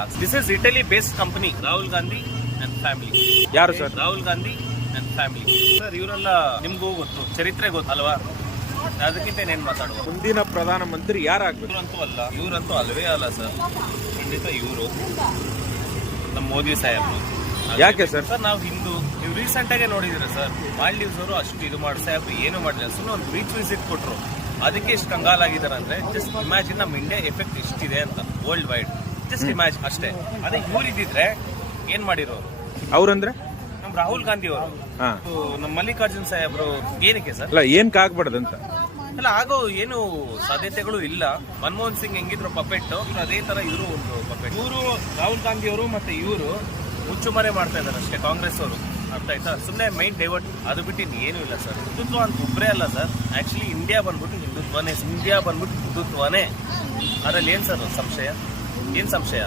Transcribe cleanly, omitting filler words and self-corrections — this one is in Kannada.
ಸಾಕು. This is Italy based company, Rahul Gandhi and family. ಯಾರು sir? Rahul Gandhi and family sir. ಇವರೆಲ್ಲ ನಿಮ್ಗೂ ಗೊತ್ತು, ಚರಿತ್ರೆ ಗೊತ್ತಲ್ವಾ, ಅದಕ್ಕಿಂತ ಏನೇನು ಮಾತಾಡುವ. ಮುಂದಿನ ಪ್ರಧಾನಮಂತ್ರಿ ಯಾರಾಗಬೇಕು? ಇವರಂತೂ ಅಲ್ವೇ ಅಲ್ಲ ಸರ್. ಖಂಡಿತ ಇವರು ನಮ್ಮ ಮೋದಿ ಸಾಹೇಬ್ರು. ಯಾಕೆ ಸರ್? ಸರ್ ನಾವು ಹಿಂದೂ, ನೀವು ರೀಸೆಂಟ್ ಆಗಿ ನೋಡಿದಿರ ಸರ್, ಮಾಲ್ಡೀವ್ಸ್ ಅವರು ಅಷ್ಟು ಇದು ಮಾಡಿ ಸಾಹೇಬ್ರು ಏನು ಮಾಡಿಲ್ಲ, ಸುಮ್ಮನೆ ಒಂದು ಬೀಚ್ ವಿಸಿಟ್ ಕೊಟ್ಟರು, ಅದಕ್ಕೆ ಎಷ್ಟು ಕಂಗಾಲಾಗಿದ್ದಾರೆ ಅಂದ್ರೆ, ಜಸ್ಟ್ ಇಮ್ಯಾಜಿನ್ ನಮ್ಮ ಇಂಡಿಯಾ ಎಫೆಕ್ಟ್ ಎಷ್ಟಿದೆ ಅಂತ ವರ್ಲ್ಡ್ ವೈಡ್. ಜಸ್ಟ್ ಇಮ್ಯಾಜಿನ್ ಅಷ್ಟೇ. ಅದೇ ಇವ್ರು ಇದ್ದಿದ್ರೆ ಏನ್ ಮಾಡಿರೋರು? ಅವ್ರಂದ್ರೆ ನಮ್ ರಾಹುಲ್ ಗಾಂಧಿ ಅವರು, ನಮ್ಮ ಮಲ್ಲಿಕಾರ್ಜುನ್ ಸಾಹೇಬ್ರು ಏನಕ್ಕೆ ಸರ್? ಅಲ್ಲ, ಏನಕ್ಕೆ ಆಗ್ಬಾರ್ದಂತ ಅಲ್ಲ, ಆಗೋ ಏನು ಸಾಧ್ಯತೆಗಳು ಇಲ್ಲ. ಮನಮೋಹನ್ ಸಿಂಗ್ ಹೆಂಗಿದ್ರು ಪಪೆಟ್, ಅದೇ ತರ ಇವರು ಒಂದು ಪಪೆಟ್. ಇವರು ರಾಹುಲ್ ಗಾಂಧಿ ಅವರು ಮತ್ತೆ ಇವರು ಮುಚ್ಚುಮರೆ ಮಾಡ್ತಾ ಇದ್ದಾರೆ ಅಷ್ಟೇ, ಕಾಂಗ್ರೆಸ್ ಅವರು. ಅರ್ಥ ಆಯ್ತಾ? ಸುಮ್ಮನೆ ಮೈಂಡ್ ಡೈವರ್ಟ್, ಅದು ಬಿಟ್ಟು ಏನು ಇಲ್ಲ ಸರ್. ಹಿಂದುತ್ವ ಅಂತ ಒಬ್ಬರೇ ಅಲ್ಲ ಸರ್, ಆಕ್ಚುಲಿ ಇಂಡಿಯಾ ಬಂದ್ಬಿಟ್ಟು ಹಿಂದುತ್ವನೇ. ಅದ್ರಲ್ಲಿ ಏನ್ ಸರ್ ಸಂಶಯ? ಏನ್ ಸಂಶಯ?